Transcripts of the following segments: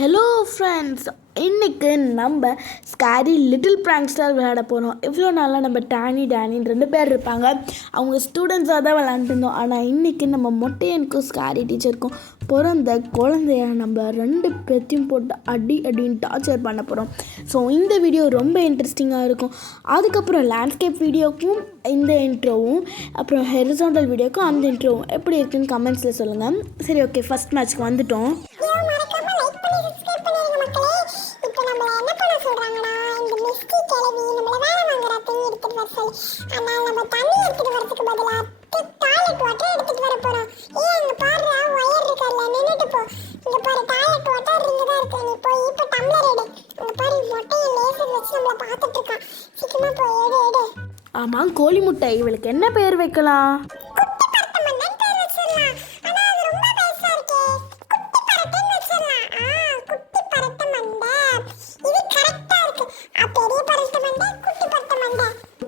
Hello friends, இன்றைக்கி நம்ம scary little prankster விளையாட போகிறோம். இவ்வளோ நாளாக நம்ம டேனின்னு 2 பேர் இருப்பாங்க. அவங்க ஸ்டூடெண்ட்ஸாக தான் விளையாண்டுருந்தோம். ஆனால் இன்றைக்கி நம்ம மொட்டையனுக்கும் ஸ்கேரி டீச்சருக்கும் பிறந்த குழந்தைய நம்ம 2 பேர்த்தையும் போட்டு அடின்னு டார்ச்சர் பண்ண போகிறோம். ஸோ இந்த வீடியோ ரொம்ப இன்ட்ரெஸ்டிங்காக இருக்கும். அதுக்கப்புறம் லேண்ட்ஸ்கேப் வீடியோக்கும் இந்த இன்ட்ரோவும், அப்புறம் ஹெரிசாண்டல் வீடியோக்கும் அந்த இன்ட்ரோவும் எப்படி இருக்குன்னு கமெண்ட்ஸில் சொல்லுங்கள். சரி, ஓகே, ஃபஸ்ட் மேட்ச்க்கு வந்துட்டோம். ஆமாம், கோழி முட்டை. இவளுக்கு என்ன பேர் வைக்கலாம்?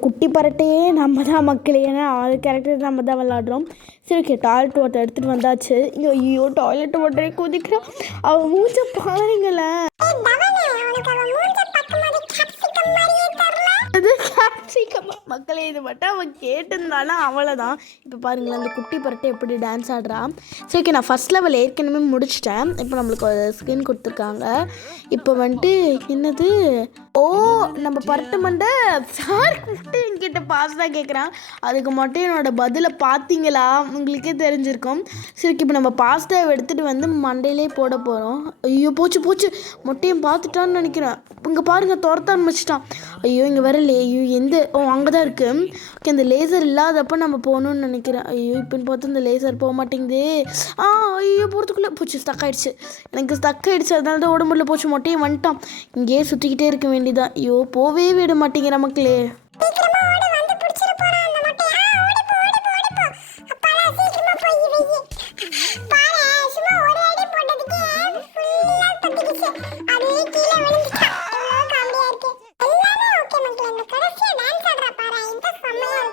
குட்டி பரட்டையே நம்ம தான் மக்களே, ஏன்னா 6 கேரக்டர் நம்ம தான் விளாடுறோம். சரி, ஓகே, டாய்லெட் வாட்டர் எடுத்துகிட்டு வந்தாச்சு. ஐயோ, டாய்லெட் வாட்டரே குதிக்கிறான். அவன் மூச்சை பாருங்களேன். மக்களே, இது மட்டும் அவன் கேட்டிருந்தாலும் அவ்வளோதான். இப்போ பாருங்களேன், அந்த குட்டி பரட்டை எப்படி டான்ஸ் ஆடுறான். சரி, ஓகே, நான் ஃபஸ்ட் லெவல் ஏற்கனவே முடிச்சிட்டேன். இப்போ நம்மளுக்கு ஒரு ஸ்கின் கொடுத்துருக்காங்க. இப்போ வந்துட்டு என்னது, நம்ம பரட்டை மண்டை சார் மட்டும் என்கிட்ட பாஸ்தா கேட்குறான். அதுக்கு மட்டும் என்னோட பதிலை பார்த்தீங்களா? உங்களுக்கே தெரிஞ்சிருக்கும். சரி, இப்போ நம்ம பாஸ்தாவை எடுத்துகிட்டு வந்து மண்டையிலே போட போகிறோம். ஐயோ, போச்சு மொட்டையும் பார்த்துட்டான்னு நினைக்கிறேன். இங்கே பாருங்கள், துரத்த ஆரம்பிச்சிட்டான். ஐயோ, இங்கே வர அங்கே தான் இருக்குது. ஓகே, இந்த லேசர் இல்லாதப்போ நம்ம போகணுன்னு நினைக்கிறேன். ஐயோ, இப்போன்னு பார்த்து இந்த லேசர் போக மாட்டேங்குது. ஐயோ, போகிறதுக்குள்ளே போச்சு, ஸ்டக் ஆகிடுச்சு. எனக்கு ஸ்டக் ஆகிடுச்சு, அதனால தான் உடம்புல போச்சு. மொட்டையும் வந்துட்டான். இங்கேயே சுற்றிக்கிட்டே இருக்க வேண்டியதான். ஐயோ, போவே விட மாட்டேங்கிற மக்களே.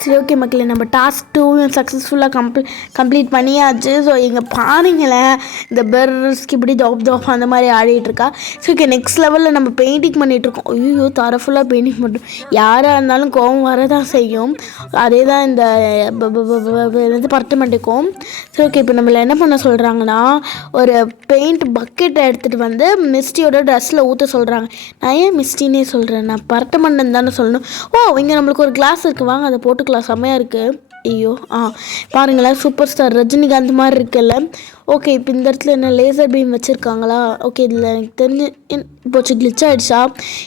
சரி, ஓகே மக்களே, நம்ம டாஸ்க் 2 சக்ஸஸ்ஃபுல்லாக கம்ப்ளீட் பண்ணியாச்சு. ஸோ இங்கே பாருங்களேன், இந்த பெர்ஸ்க்கு இப்படி தோப் அந்த மாதிரி ஆடிட்டுருக்கா. ஸோ ஓகே, நெக்ஸ்ட் லெவலில் நம்ம பெயிண்டிங் பண்ணிகிட்ருக்கோம். ஐயோ, தர ஃபுல்லாக பெயிண்டிங் பண்ணுறோம். யாராக இருந்தாலும் கோவம் வரதான் செய்யும். அதே தான் இந்த பரட்டு மண்டைக்கும். சரி, ஓகே, இப்போ நம்மளை என்ன பண்ண சொல்கிறாங்கன்னா, ஒரு பெயிண்ட் பக்கெட்டை எடுத்துகிட்டு வந்து மிஸ்டியோட ட்ரெஸ்ஸில் ஊற்ற சொல்கிறாங்க. நான் ஏன் மிஸ்டின்னே சொல்கிறேன், நான் பரட்டு மண்டன் தானே சொல்லணும். இங்கே நம்மளுக்கு ஒரு கிளாஸ் இருக்குது, வாங்க அதை போட்டுக்கலாம். செம்மையாக இருக்குது. ஐயோ, பாருங்களேன், சூப்பர் ஸ்டார் ரஜினிகாந்த் மாதிரி இருக்குல்ல. ஓகே, இப்போ இந்த இடத்துல என்ன லேசர் பீம் வச்சுருக்காங்களா? ஓகே, இதில் எனக்கு தெரிஞ்சு போச்சு, கிளிச் ஆகிடுச்சா?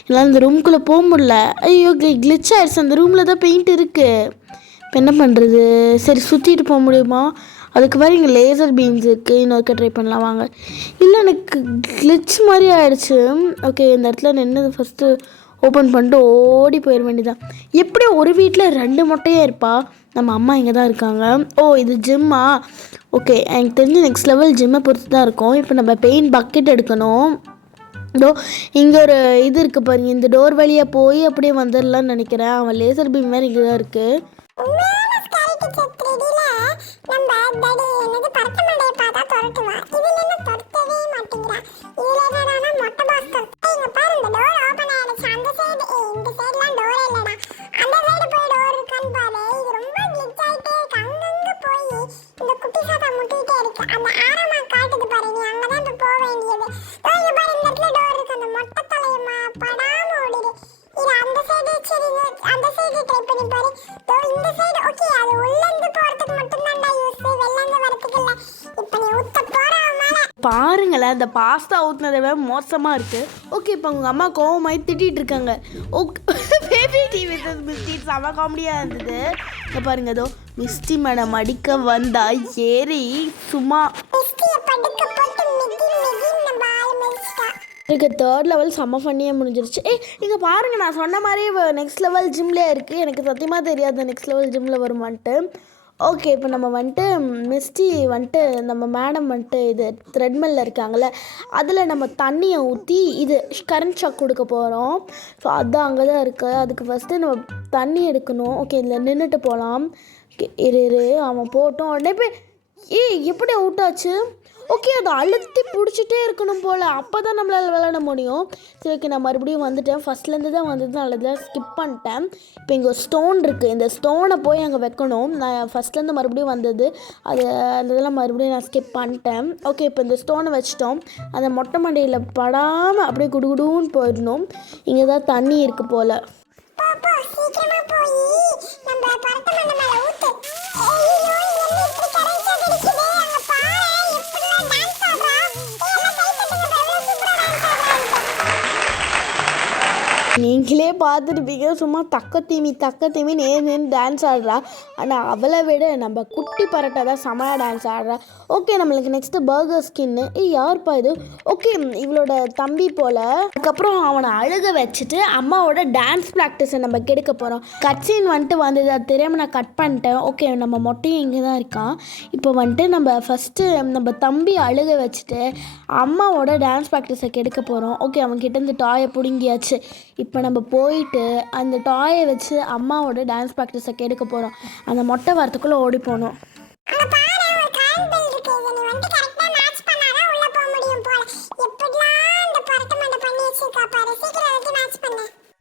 இல்லை, இந்த ரூம்குள்ளே போக முடியல. ஐயோ, கிளிச் ஆகிடுச்சு. அந்த ரூமில் தான் பெயிண்ட் இருக்குது. இப்போ என்ன பண்ணுறது? சரி, சுற்றிட்டு போக முடியுமா? அதுக்கு மாதிரி இங்கே லேசர் பீம்ஸ் இருக்குது. இன்னொருக்க ட்ரை பண்ணலாம் வாங்க. இல்லை, எனக்கு கிளிச் மாதிரி ஆகிடுச்சு. ஓகே, இந்த இடத்துல நின்று ஃபஸ்ட்டு ஓப்பன் பண்ணிட்டு ஓடி போயிட வேண்டியதான். எப்படி ஒரு வீட்டில் 2 மொட்டையாக இருப்பா? நம்ம அம்மா இங்கே தான் இருக்காங்க. இது ஜிம்மா? ஓகே, எனக்கு தெரிஞ்சு நெக்ஸ்ட் லெவல் ஜிம்மை பொறுத்து தான் இருக்கும். இப்போ நம்ம பெயிண்ட் பக்கெட் எடுக்கணும். இங்கே ஒரு இது இருக்குது பாருங்க, இந்த டோர் வழியாக போய் அப்படியே வந்துடலான்னு நினைக்கிறேன். அவன் லேசர் பீம் மாதிரி இங்கே தான் இருக்குது. பாருங்களேன், அந்த பாஸ்தா ஊற்றுனதை மோசமாக இருக்குது. ஓகே, இப்போ உங்கள் அம்மா கோவமாயி திட்டிகிட்டு இருக்காங்க. ஓகே, பேபி டிவி மிஸ்டி செம காமெடியாக இருந்தது. இப்போ பாருங்க, மிஸ்டி மேடம் அடிக்க வந்தா ஏறி சும்மா எனக்கு 3rd லெவல் செம்ம ஃபன்னியாக முடிஞ்சிருச்சு. இங்கே பாருங்கள், நான் சொன்ன மாதிரி நெக்ஸ்ட் லெவல் ஜிம்லேயே இருக்குது. எனக்கு சத்தியமாக தெரியாது நெக்ஸ்ட் லெவல் ஜிம்மில் வருமான்ட்டு. ஓகே, இப்போ நம்ம வந்துட்டு மிஸ்டி வந்துட்டு நம்ம மேடம் வந்துட்டு இது த்ரெட்மில்ல இருக்காங்கள்ல, அதில் நம்ம தண்ணியை ஊற்றி இது கரண்ட் ஷாக் கொடுக்க போகிறோம். ஸோ அதுதான் அங்கே தான் இருக்குது. அதுக்கு ஃபஸ்ட்டு நம்ம தண்ணி எடுக்கணும். ஓகே, இதில் நின்றுட்டு போகலாம். இரு அவன் போட்டோம் உடனே போய் எப்படி அவுட் ஆச்சு? ஓகே அதை அழுத்தி பிடிச்சிட்டே இருக்கணும் போல், அப்போ தான் நம்மளால் விளையாட முடியும். சரி ஓகே, நான் மறுபடியும் வந்துட்டேன். ஃபஸ்ட்லேருந்து தான் வந்தது, நல்லதில் ஸ்கிப் பண்ணிட்டேன். இப்போ இங்கே ஒரு ஸ்டோன் இருக்குது, இந்த ஸ்டோனை போய் அங்கே வைக்கணும். நான் ஃபஸ்ட்லேருந்து மறுபடியும் வந்தது, அது அந்த இதெல்லாம் மறுபடியும் நான் ஸ்கிப் பண்ணிட்டேன். ஓகே, இப்போ இந்த ஸ்டோனை வச்சிட்டோம். அந்த மொட்டை மண்டையில் படாமல் அப்படியே குடுகுடுன்னு போயிடணும். இங்கே தான் தண்ணி இருக்குது போல். நீங்களே பார்த்துருப்பீங்க, சும்மா தக்க தீமி நேர்ந்து டான்ஸ் ஆடுறா. ஆனால் அவளை விட நம்ம குட்டி பரட்டை தான் செமையாக டான்ஸ் ஆடுறா. ஓகே, நம்மளுக்கு நெக்ஸ்ட்டு பர்கர் ஸ்கின்னு. யாருப்பா இது? ஓகே, இவளோட தம்பி போல். அதுக்கப்புறம் அவனை அழுக வச்சுட்டு அம்மாவோட டான்ஸ் ப்ராக்டிஸை நம்ம கெடுக்க போகிறோம். கட்சின்னு வந்துட்டு வந்தது, அது தெரியாமல் நான் கட் பண்ணிட்டேன். ஓகே, நம்ம மொட்டையும் இங்கே தான் இருக்கான். இப்போ வந்துட்டு நம்ம ஃபஸ்ட்டு நம்ம தம்பி அழுக வச்சுட்டு அம்மாவோட டான்ஸ் ப்ராக்டிஸை கெடுக்க போகிறோம். ஓகே, அவன்கிட்ட இந்த டாயை பிடுங்கியாச்சு. இப்போ நம்ம போயிட்டு அந்த டாயை வச்சு அம்மாவோட டான்ஸ் ப்ராக்டிஸை கெடுக்க போகிறோம். அந்த மொட்டை வரத்துக்குள்ளே ஓடி போகணும்.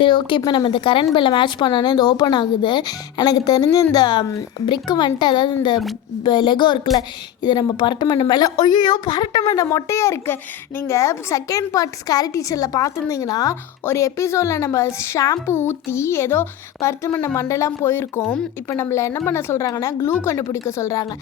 சரி ஓகே, இப்போ நம்ம இந்த கரண்ட் பெல்லை மேட்ச் பண்ணோன்னே இந்த ஓப்பன் ஆகுது. எனக்கு தெரிஞ்சு இந்த பிரிக்கு வந்துட்டு, அதாவது இந்த லெகோ இருக்குல்ல, இதை நம்ம பரட்ட மண்டை மேலே, ஐயோ பரட்ட மண்டை மொட்டையாக இருக்குது. நீங்கள் செகண்ட் பார்ட் ஸ்கேரி டீச்சரில் பார்த்துருந்தீங்கன்னா ஒரு எபிசோடில் நம்ம ஷாம்பு ஊற்றி ஏதோ பரட்ட மண்டை மண்டைலாம் போயிருக்கோம். இப்போ நம்மளை என்ன பண்ண சொல்கிறாங்கன்னா க்ளூ கண்டுபிடிக்க சொல்கிறாங்க.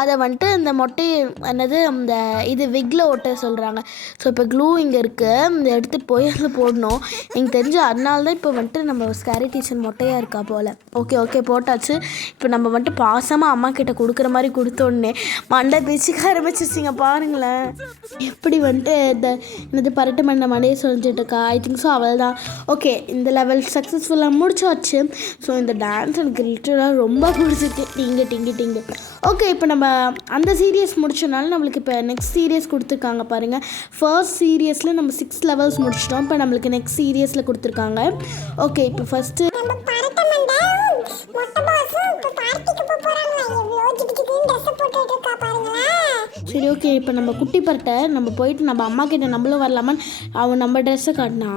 அதை வந்துட்டு இந்த மொட்டையை என்னது அந்த இது விக்கில் ஒட்ட சொல்கிறாங்க. ஸோ இப்போ க்ளூ இங்கே இருக்குது, இந்த எடுத்துகிட்டு போய் அதில் போடணும். எனக்கு தெரிஞ்சு அதனால தான் இப்போ வந்துட்டு நம்ம ஸ்கேரி டீச்சர் மொட்டையாக இருக்கா போல். ஓகே போட்டாச்சு. இப்போ நம்ம வந்துட்டு பாசமாக அம்மா கிட்ட கொடுக்குற மாதிரி கொடுத்தோடனே மண்டை பிச்சுக்க ஆரம்பிச்சிச்சிங்க பாருங்களேன். எப்படி வந்துட்டு இந்த என்னது பரட்டு மண்டையை சொல்லிட்டு இருக்கா. ஐ திங்க் ஸோ அவள் தான். ஓகே, இந்த லெவல் சக்ஸஸ்ஃபுல்லாக முடிச்சாச்சு. ஸோ இந்த டான்ஸ் எனக்கு லிட்டராக ரொம்ப பிடிச்சிருக்கு. டிங்கு. ஓகே, இப்போ நம்ம அந்த சீரியஸ் முடிச்சனால நம்மளுக்கு இப்போ நெக்ஸ்ட் சீரியஸ் கொடுத்துருக்காங்க பாருங்கள். ஃபர்ஸ்ட் சீரியஸில் நம்ம 6 லெவல்ஸ் முடிச்சிட்டோம். இப்போ நம்மளுக்கு நெக்ஸ்ட் சீரியஸில் கொடுத்துருக்காங்க. ஓகே, இப்போ ஃபஸ்ட்டு சரி ஓகே, இப்போ நம்ம குட்டி பரட்டை நம்ம போயிட்டு நம்ம அம்மா கிட்ட நம்மளும் வரலாமான்னு அவன் நம்ம ட்ரெஸ்ஸை காட்டினா,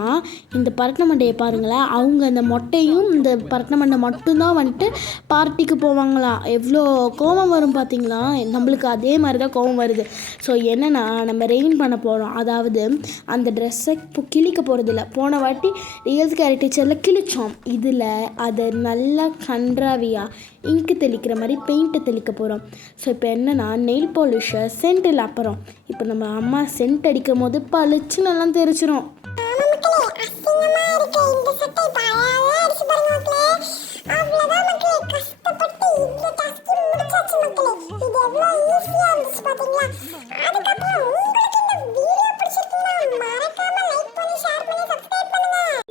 இந்த பரட்டை மண்டையை பாருங்களேன், அவங்க அந்த மொட்டையும் இந்த பரட்டை மண்டை மட்டும்தான் வந்துட்டு பார்ட்டிக்கு போவாங்களாம். எவ்வளோ கோபம் வரும் பார்த்தீங்களா? நம்மளுக்கு அதே மாதிரி தான் கோபம் வருது. ஸோ என்னென்னா நம்ம ரெயின் பண்ண போகிறோம். அதாவது அந்த ட்ரெஸ்ஸை இப்போ கிழிக்க போகிறதில்ல. போன வாட்டி ரியல் ஸ்கேரி டீச்சரில் கிழிச்சோம். இதில் அதை நல்லா கன்றாவியாக இங்கு தெளிக்கிற மாதிரி பெயிண்ட்டை தெளிக்க போகிறோம். ஸோ இப்போ என்னென்னா நெயில் பாலிஷை சென்ட்டில் அப்புறம் இப்போ நம்ம அம்மா சென்ட் அடிக்கும் போது பளிச்சு நல்லா தெரிச்சிடும்.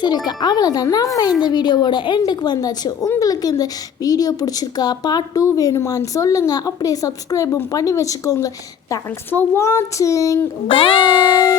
சரி, அவ்வளோதான். நம்ம இந்த வீடியோவோட எண்டுக்கு வந்தாச்சு. உங்களுக்கு இந்த வீடியோ பிடிச்சிருக்கா, பார்ட் 2 வேணுமான்னு சொல்லுங்கள். அப்படியே சப்ஸ்கிரைபும் பண்ணி வச்சுக்கோங்க. தேங்க்ஸ் ஃபார் வாட்சிங். பை.